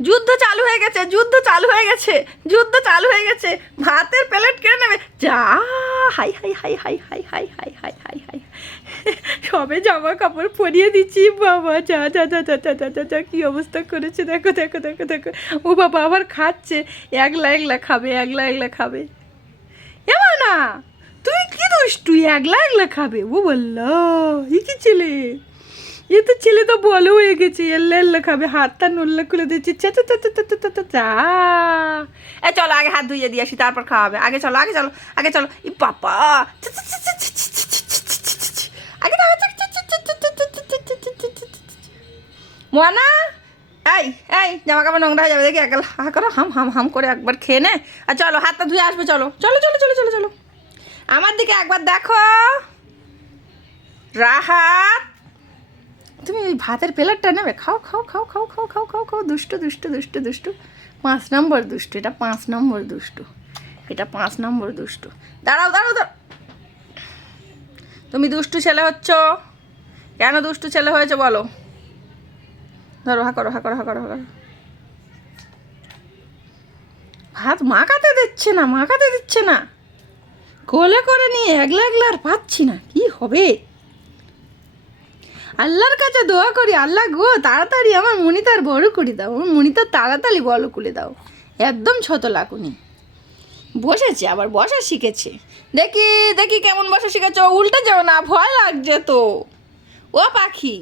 যুদ্ধ চালু হয়ে গেছে, যুদ্ধ চালু হয়ে গেছে, যুদ্ধ চালু হয়ে গেছে। ভাতের প্লেট কেড়ে নেবে? যা, হাই হাই হাই হাই হাই হাই হাই হাই হাই হাই। সবে জামা কাপড় পরিয়ে দিচ্ছি, বাবা, যা যা যা যা যা যা যা যা, কী অবস্থা করেছে? দেখো দেখো দেখো দেখো। ও বাবা আবার খাচ্ছে। একলা একলা খাবে, একলা একলা খাবে। এমা না, তুমি কি দুষ্টু একলা একলা খাবে। ও বলল ই কি ছেলে? এ তো ছেলে তো হয়ে গেছে এল্লা এল্লা খাবে হাতটা নল্লা খুলে দিচ্ছে চা চা চা চা চা চা চা এ চলো আগে হাত দিয়ে আসি তারপর খাওয়াবে আগে চলো আগে চলো আগে চলো ই বাবা আগে এই এই জামা কাপড় নোংরা হয়ে যাবে দেখি একগাল হা করো হাম হাম হাম করে একবার খেয়ে নে আর চলো হাতটা ধুয়ে আসবে চলো চলো চলো চলো চলো চলো আমার দিকে একবার দেখো রাহাত তুমি ওই ভাতের প্লেটটা নেবে? খাও খাও খাও খাও খাও খাও খাও খাও। দুষ্টু দুষ্টু দুষ্টু দুষ্টু। পাঁচ নম্বর দুষ্টু, এটা পাঁচ নম্বর দুষ্টু। এটা পাঁচ নম্বর দুষ্টু। দাঁড়াও দাঁড়াও দাঁড়াও। তুমি দুষ্টু ছেলে হচ্ছ? কেন দুষ্টু ছেলে হয়েছে বলো? ধরো, হা করো হা করো হা করো হা করো। ভাত মাখাতে দিচ্ছে না, মাখাতে দিচ্ছে না। কোলে করে নিয়ে একলা একলা আর পাচ্ছি না। কি হবে? আল্লাহর কাছে দোয়া করি, আল্লাহ গো, তাড়াতাড়ি আমার মনিতার বড় করে দাও, আমার মনিতার তাড়াতাড়ি বড় করে দাও। একদম ছোট লাগুনি বসেছে, আবার বসা শিখেছে। দেখি দেখি কেমন বসা শিখেছ। উল্টে যাও না, ভয় লাগছে তো। ও পাখি,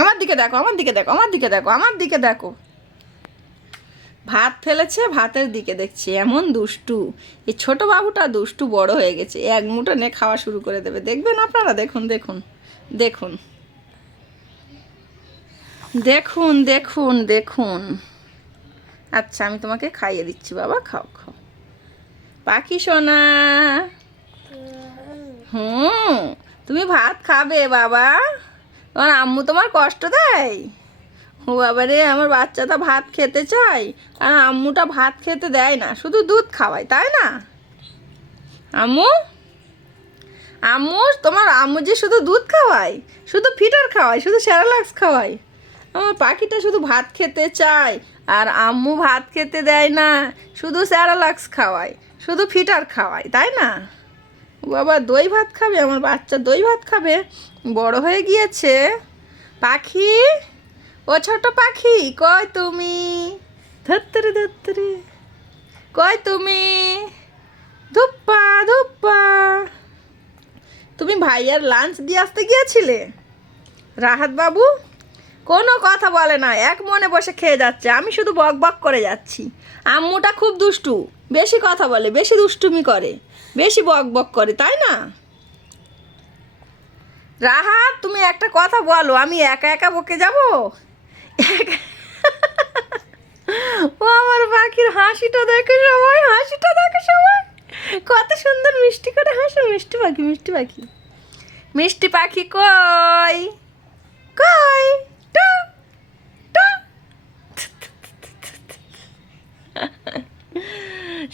আমার দিকে দেখো, আমার দিকে দেখো, আমার দিকে দেখো, আমার দিকে দেখো। ভাত ফেলেছে, ভাতের দিকে দেখছি, এমন দুষ্টু। এই ছোট বাবুটা দুষ্টু, বড় হয়ে গেছে। এক মুঠো নিয়ে খাওয়া শুরু করে দেবে। দেখবেন আপনারা, দেখুন দেখুন দেখুন। দেখুন দেখুন দেখুন। আচ্ছা আমি তোমাকে খাইয়ে দিচ্ছি, বাবা। খাও খাও। পাখি সোনা। হুম, তুমি ভাত খাবে, বাবা। তোমার আম্মু তোমার কষ্ট দেয়। ও বাবা রে আমার বাচ্চাটা ভাত খেতে চায়, আর আম্মুটা ভাত খেতে দেয় না, শুধু দুধ খাওয়ায়, তাই না? আম্মু? আম্মু, তোমার আম্মু যে শুধু দুধ খাওয়ায়, শুধু ফিটার খাওয়ায়, শুধু স্যারালাক্স খাওয়ায়। আমার পাখিটা শুধু ভাত খেতে চায়, আর আম্মু ভাত খেতে দেয় না, শুধু স্যারালাক্স খাওয়ায়, শুধু ফিটার খাওয়ায়, তাই না? বাবা দই ভাত খাবে, আমার বাচ্চা দই ভাত খাবে, বড় হয়ে গিয়েছে। পাখি, ও ছোট পাখি কয় তুমি? ধত্তরে ধত্তরে। কয় তুমি? ধুপ্পা ধুপ্পা। তুমি ভাইয়ার লাঞ্চ দিয়ে আসতে গিয়েছিলে? রাহাত বাবু? কোনো কথা বলে না, এক মনে বসে খেয়ে যাচ্ছে। আমি শুধু বক বক করে যাচ্ছি। আম্মুটা খুব দুষ্টু, বেশি কথা বলে, বেশি দুষ্টুমি করে, বেশি বক বক করে, তাই না? রাহাত, তুমি একটা কথা বলো, আমি একা একা বকে যাব? ও আমার পাখির হাসিটা দেখে সবাই, হাসিটা দেখে সবাই। কত সুন্দর মিষ্টি করে হাসো, মিষ্টি পাখি মিষ্টি পাখি। মিষ্টি পাখি কই? কই?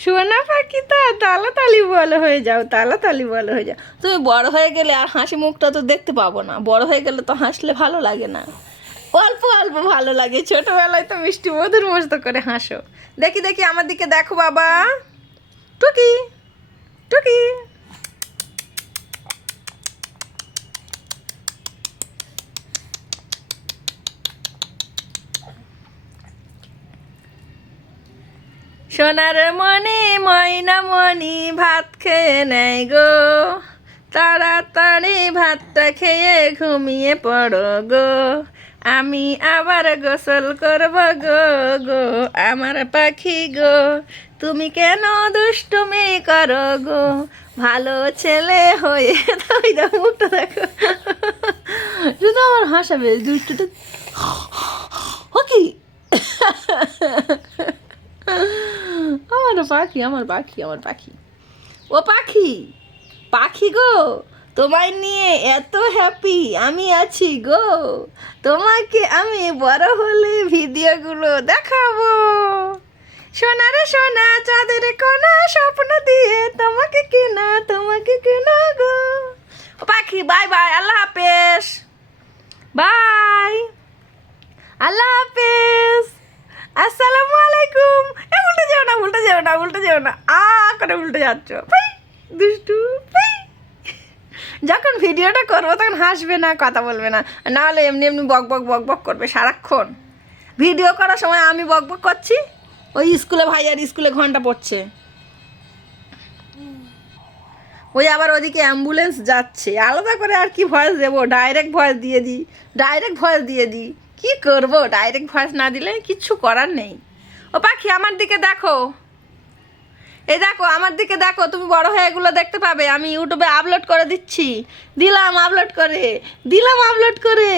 সোনা পাখি তো তালাতালি বলো হয়ে যাও তালা তালি বলো হয়ে যাও। তুমি বড় হয়ে গেলে আর হাসি মুখটা তো দেখতে পাবো না। বড় হয়ে গেলে তো হাসলে ভালো লাগে না। অল্প অল্প ভালো লাগে। ছোটবেলায় তো মিষ্টি মধুর মস্ত করে হাসো। দেখি দেখি আমার দিকে দেখো বাবা। টুকি টুকি। সোনার মনি ময়না মনি ভাত খেয়ে নেয় গো। তাড়াতাড়ি ভাতটা খেয়ে ঘুমিয়ে পড়ো গো। আমি আবার গোসল করব গো গো আমার পাখি গো। তুমি কেন দুষ্টুমি করো গো? ভালো ছেলে হয়ে দেখো মুখটা দেখো। শুধু আমার হাসাবে, দুষ্টুটা ও কি? আমার পাখি, আমার পাখি আমার পাখি। ও পাখি পাখি গো, তোমায় নিয়ে এত হ্যাপি আমি আছি গো। তোমাকে আমি বড় হলে ভিডিওগুলো দেখাবো। সোনা রে সোনা, চাঁদের কোনা, স্বপ্ন দিয়ে তোমাকে কেনা তোমাকে কেনা গো। ও পাখি বাই বাই আল্লাহ হাফেজ। বাই আল্লাহ হাফেজ। আসসালামু আলাইকুম এ উল্টে যেও না উল্টে যেও না, আ, করে উল্টে যাচ্ছ। দুষ্টু যখন ভিডিওটা করব, তখন হাসবে না, কথা বলবে না। নাহলে এমনি এমনি বক বক বক বক করবে সারাক্ষণ। ভিডিও করার সময় আমি বক বক করছি, ওই স্কুলে ভাই আর স্কুলে ঘণ্টা পড়ছে। ওই আবার ওদিকে অ্যাম্বুলেন্স যাচ্ছে। আলাদা করে আর কি ভয়েস দেবো? ডাইরেক্ট ভয়েস দিয়ে দিই, ডাইরেক্ট ভয়েস দিয়ে দিই। কি করব? ডাইরেক্ট ভয়েস না দিলে কিচ্ছু করার নেই। ও পাখি, আমার দিকে দেখো। এই দেখো, আমার দিকে দেখো, তুমি বড় হয়ে এগুলো দেখতে পাবে। আমি ইউটিউবে আপলোড করে দিচ্ছি। দিলাম আপলোড করে। দিলাম আপলোড করে।